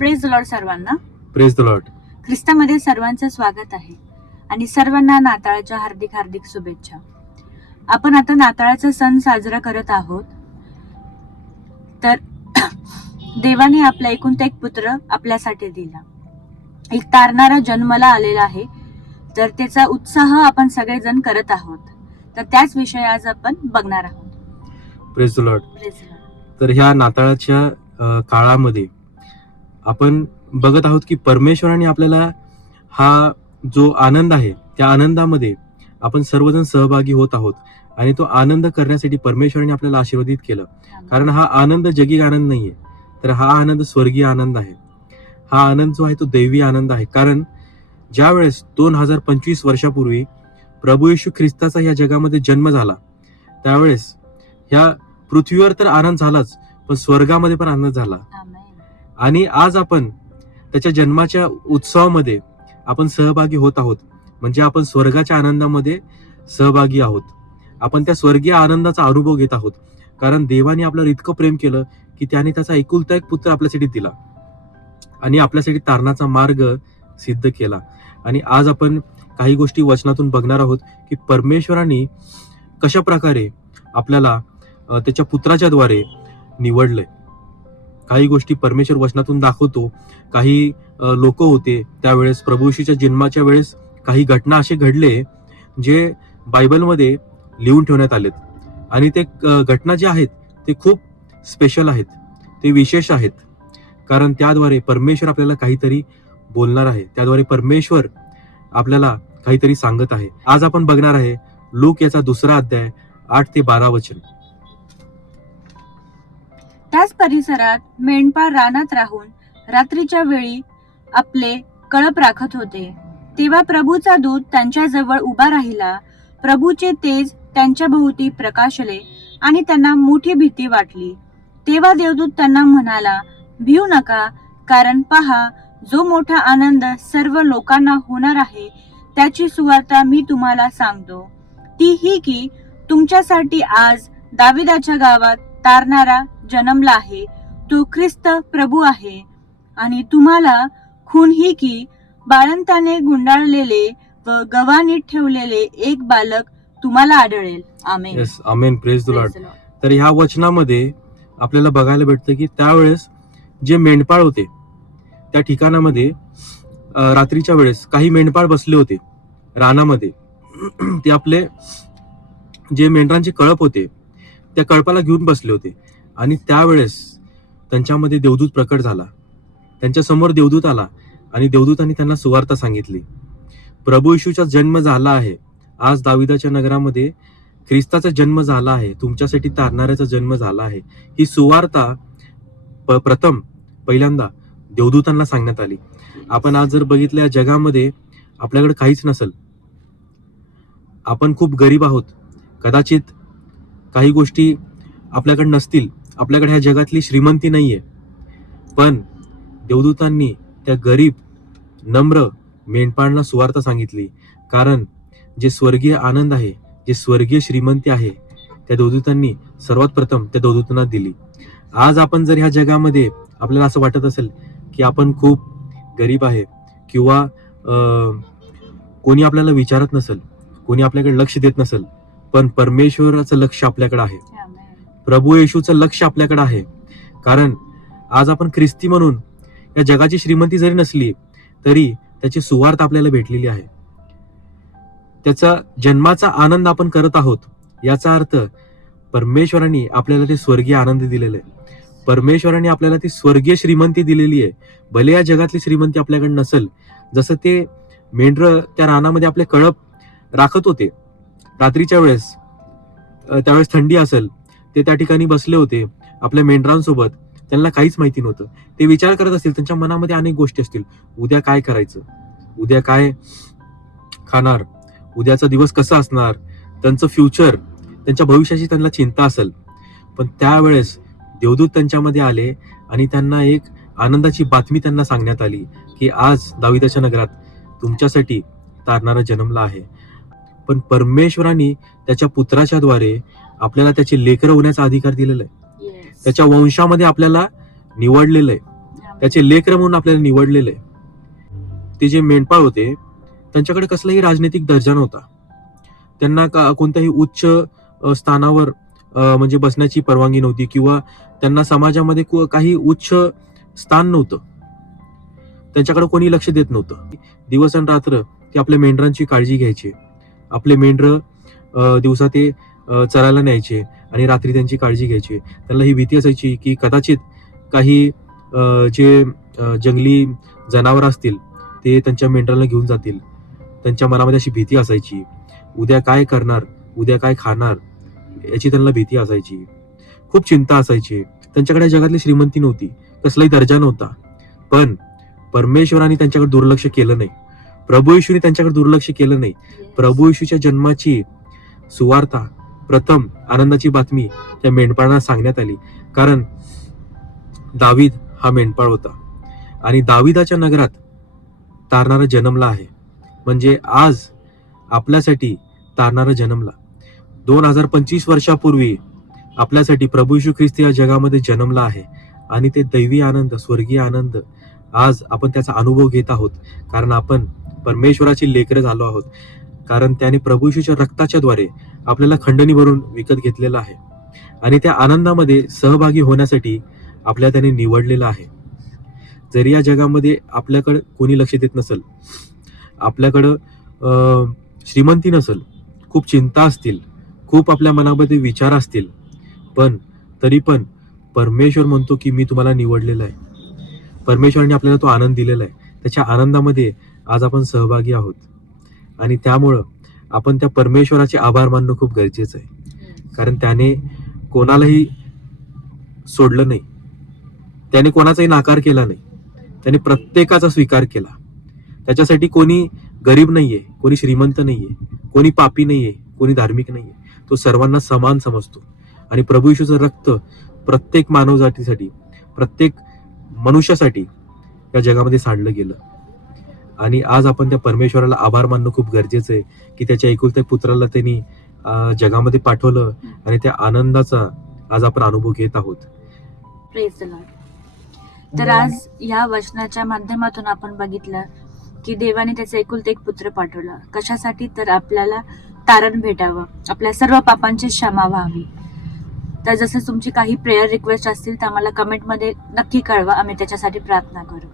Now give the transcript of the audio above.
Praise the Lord सर्वांना. Praise the Lord. ख्रिस्तामध्ये सर्वांचं स्वागत आहे आणि सर्वांना नाताळच्या हार्दिक हार्दिक शुभेच्छा. आपण आता नाताळाचा सण साजरा करत आहोत. तर देवाने आपला एकुलता एक पुत्र आपल्यासाठी दिला, एक तारणारा जन्माला आलेला आहे. तर त्याचा उत्साह आपण सगळेजण करत आहोत. तर त्याच विषयी आज आपण बघणार आहोत. Praise the Lord. Praise the Lord. तर ह्या नाताळाच्या काळामध्ये आपण बघत आहोत की परमेश्वराने आपल्याला हा जो आनंद आहे त्या आनंदामध्ये आपण सर्वजण सहभागी होत आहोत आणि तो आनंद करण्यासाठी परमेश्वराने आपल्याला आशीर्वादित केलं. कारण हा आनंद जगी आनंद नाहीये, तर हा आनंद स्वर्गीय आनंद आहे. हा आनंद जो आहे तो दैवी आनंद आहे. कारण ज्या वेळेस 2025 वर्षापूर्वी प्रभू येशू ख्रिस्ताचा या जगामध्ये जन्म झाला, त्यावेळेस ह्या पृथ्वीवर तर आनंद झालाच, पण स्वर्गामध्ये पण आनंद झाला. आमेन. आणि आज आपण त्याच्या जन्माच्या उत्सवामध्ये आपण सहभागी होत आहोत. म्हणजे आपण स्वर्गाच्या आनंदामध्ये सहभागी आहोत. आपण त्या स्वर्गीय आनंदाचा अनुभव घेत आहोत. कारण देवाने आपल्यावर इतकं प्रेम केलं की त्याने त्याचा एकुलता एक पुत्र आपल्यासाठी दिला आणि आपल्यासाठी तारणाचा मार्ग सिद्ध केला. आणि आज आपण काही गोष्टी वचनातून बघणार आहोत की परमेश्वराने कशा प्रकारे आपल्याला त्याच्या पुत्राच्या द्वारे निवडलंय. काही गोष्टी परमेश्वर वचनातून दाखवतो. काही लोक होते त्यावेळेस प्रभू येशूच्या जन्माच्या वेळेस काही घटना असे घडले जे बायबलमध्ये लिहून ठेवण्यात आलेत. आणि ते घटना जे आहेत ते खूप स्पेशल आहेत, ते विशेष आहेत. कारण त्याद्वारे परमेश्वर आपल्याला काहीतरी बोलणार आहे. त्याद्वारे परमेश्वर आपल्याला काहीतरी सांगत आहे. आज आपण बघणार आहे लूक याचा 2 अध्याय 8 ते 12 वचन. त्याच परिसरात मेंढपाळ रानात राहून रात्रीच्या वेळी आपले कळप राखत होते. तेव्हा प्रभूचा दूत त्यांच्याजवळ उभा राहिला. प्रभूचे तेज त्यांच्या भोवती प्रकाशले आणि त्यांना मोठी भीती वाटली. तेव्हा देवदूत त्यांना म्हणाला, भिऊ नका, कारण पहा, जो मोठा आनंद सर्व लोकांना होणार आहे त्याची सुवार्ता मी तुम्हाला सांगतो. ती ही की तुमच्यासाठी आज दाविदाच्या गावात तारणारा जन्मला आहे. तो ख्रिस्त प्रभू आहे. आणि तुम्हाला खून ही की बाळंताने गुंडाळलेले व गव्हाणीत ठेवलेले एक बालक तुम्हाला आढळेल. Amen. Yes, amen. Praise the Lord. तर ह्या वचनामध्ये आपल्याला बघायला भेटतं की त्यावेळेस जे मेंढपाळ होते त्या ठिकाणामध्ये रात्रीच्या वेळेस काही मेंढपाळ बसले होते रानामध्ये. ते आपले जे मेंढरांचे कळप होते त्या कळपाला घेऊन बसले होते. आणि त्यावेळेस त्यांच्यामध्ये देवदूत प्रकट झाला. त्यांच्या समोर देवदूत आला आणि देवदूतांनी त्यांना सुवार्ता सांगितली. प्रभू येशूचा जन्म झाला आहे. आज दाविदाच्या नगरामध्ये ख्रिस्ताचा जन्म झाला आहे. तुमच्यासाठी तारणाऱ्याचा जन्म झाला आहे. ही सुवार्ता पहिल्यांदा देवदूतांना सांगण्यात आली. आपण आज जर बघितलं या जगामध्ये आपल्याकडे काहीच नसेल, आपण खूप गरीब आहोत, कदाचित काही गोष्टी आपल्याकडे नसतील, आपल्याकडे ह्या जगातली श्रीमंती नाहीये, पण देवदूतांनी त्या गरीब नम्र मेंढपाळांना सुवार्ता सांगितली. कारण जे स्वर्गीय आनंद आहे, जे स्वर्गीय श्रीमंती आहे, त्या देवदूतांनी सर्वात प्रथम त्या देवदूतांना दिली. आज आपण जर ह्या जगामध्ये आपल्याला असं वाटत असेल की आपण खूप गरीब आहे किंवा कोणी आपल्याला विचारत नसेल, कोणी आपल्याकडे लक्ष देत नसेल, पण परमेश्वराचं लक्ष आपल्याकडे आहे. प्रभू येशूचं लक्ष आपल्याकडे आहे. कारण आज आपण ख्रिस्ती म्हणून या जगाची श्रीमंती जरी नसली तरी त्याची सुवार्ता आपल्याला भेटलेली आहे. त्याचा जन्माचा आनंद आपण करत आहोत. याचा अर्थ परमेश्वराने आपल्याला ते स्वर्गीय आनंद दिलेला आहे. परमेश्वराने आपल्याला ती स्वर्गीय श्रीमंती दिलेली आहे. भले या जगातली श्रीमंती आपल्याकडे नसेल, जसं ते मेंढर त्या रानामध्ये आपले कळप राखत होते रात्रीच्या वेळेस, त्यावेळेस थंडी असेल, ते त्या ठिकाणी बसले होते आपल्या मेंढरांसोबत. त्यांना काहीच माहिती नव्हतं. ते विचार करत असतील, त्यांच्या मनामध्ये अनेक गोष्टी असतील. उद्या काय करायचं, उद्या काय खाणार, उद्याचा दिवस कसा असणार, त्यांचं फ्युचर, त्यांच्या भविष्याची त्यांना चिंता असेल. पण त्यावेळेस देवदूत त्यांच्यामध्ये आले आणि त्यांना एक आनंदाची बातमी त्यांना सांगण्यात आली की आज दाविदाच्या नगरात तुमच्यासाठी तारणारा जन्मला आहे. पण परमेश्वराने त्याच्या पुत्राच्या द्वारे आपल्याला त्याचे लेकरं होण्याचा अधिकार दिलेला आहे. त्याच्या वंशामध्ये आपल्याला निवडलेलं आहे. त्याचे लेकरं म्हणून आपल्याला निवडलेले आहे. ते जे मेंढपाळ होते त्यांच्याकडे कसलाही राजनैतिक दर्जा नव्हता. त्यांना कोणत्याही उच्च स्थानावर म्हणजे बसण्याची परवानगी नव्हती किंवा त्यांना समाजामध्ये काही उच्च स्थान नव्हतं. त्यांच्याकडे कोणी लक्ष देत नव्हतं. दिवस आणि रात्र ते आपल्या मेंढरांची काळजी घ्यायचे. आपले मेंढरं दिवसा ते चरायला न्यायचे आणि रात्री त्यांची काळजी घ्यायचे. त्यांना ही भीती असायची की कदाचित काही जे जंगली जनावर असतील ते त्यांच्या मेंढराला घेऊन जातील. त्यांच्या मनामध्ये अशी भीती असायची. उद्या काय करणार, उद्या काय खाणार याची त्यांना भीती असायची. खूप चिंता असायची. त्यांच्याकडे जगातली श्रीमंती नव्हती, कसलाही दर्जा नव्हता. पण परमेश्वराने त्यांच्याकडे दुर्लक्ष केलं नाही. प्रभू येशूने त्यांच्याकडे दुर्लक्ष केलं नाही. प्रभू येशूच्या जन्माची सुवार्ता, प्रथम आनंदाची बातमी त्या मेंढपाळांना सांगण्यात आली. कारण दावीद हा मेंढपाळ होता आणि दाविदाच्या नगरात तारणारा जन्मला आहे. म्हणजे आज आपल्यासाठी तारणारा जन्मला. 2025 वर्षापूर्वी आपल्यासाठी प्रभू येशू ख्रिस्त या जगामध्ये जन्मला आहे आणि ते दैवी आनंद, स्वर्गीय आनंद आज आपण त्याचा अनुभव घेत आहोत. कारण आपण परमेश्वराची लेकरं झालो आहोत. कारण त्याने प्रभू येशूच्या रक्ताच्या द्वारे आपल्याला खंडणी भरून विकत घेतलेलं आहे आणि त्या आनंदामध्ये सहभागी होण्यासाठी आपल्याला त्याने निवडलेलं आहे. जरी या जगामध्ये आपल्याकडं कोणी लक्ष देत नसेल, आपल्याकडं श्रीमंती नसेल, खूप चिंता असतील, खूप आपल्या मनामध्ये विचार असतील, पण तरी पण परमेश्वर म्हणतो की मी तुम्हाला निवडलेलं आहे. परमेश्वराने आपल्याला तो आनंद दिलेला आहे. त्याच्या आनंदामध्ये आज आपण सहभागी आहोत आणि त्यामुळं आपण त्या परमेश्वराचे आभार मानणं खूप गरजेचं आहे. कारण त्याने कोणालाही सोडलं नाही, त्याने कोणाचाही नाकार केला नाही, त्याने प्रत्येकाचा स्वीकार केला. त्याच्यासाठी कोणी गरीब नाहीये, कोणी श्रीमंत नाहीये, कोणी पापी नाहीये, कोणी धार्मिक नाहीये. तो सर्वांना समान समजतो आणि प्रभू येशूचं रक्त प्रत्येक मानवजातीसाठी, प्रत्येक मनुष्यासाठी या जगामध्ये सांडलं गेलं. आणि आज आपण त्या परमेश्वराला आभार मानणं खूप गरजेचं आहे की त्याच्या एकुलत्या पुत्राला त्यांनी जगामध्ये पाठवलं आणि त्या आनंदाचा आज आपण अनुभव घेत आहोत. Praise the Lord. तर आज या वचनाच्या माध्यमातून आपण बघितलं की देवाने त्याचा एकुलता एक पुत्र पाठवला. कशासाठी? तर आपल्याला तारण भेटावं, आपल्या सर्व पापांची क्षमा व्हावी. तर जसं तुमची काही प्रेयर रिक्वेस्ट असतील तर आम्हाला कमेंटमध्ये नक्की कळवा, आम्ही त्याच्यासाठी प्रार्थना करू.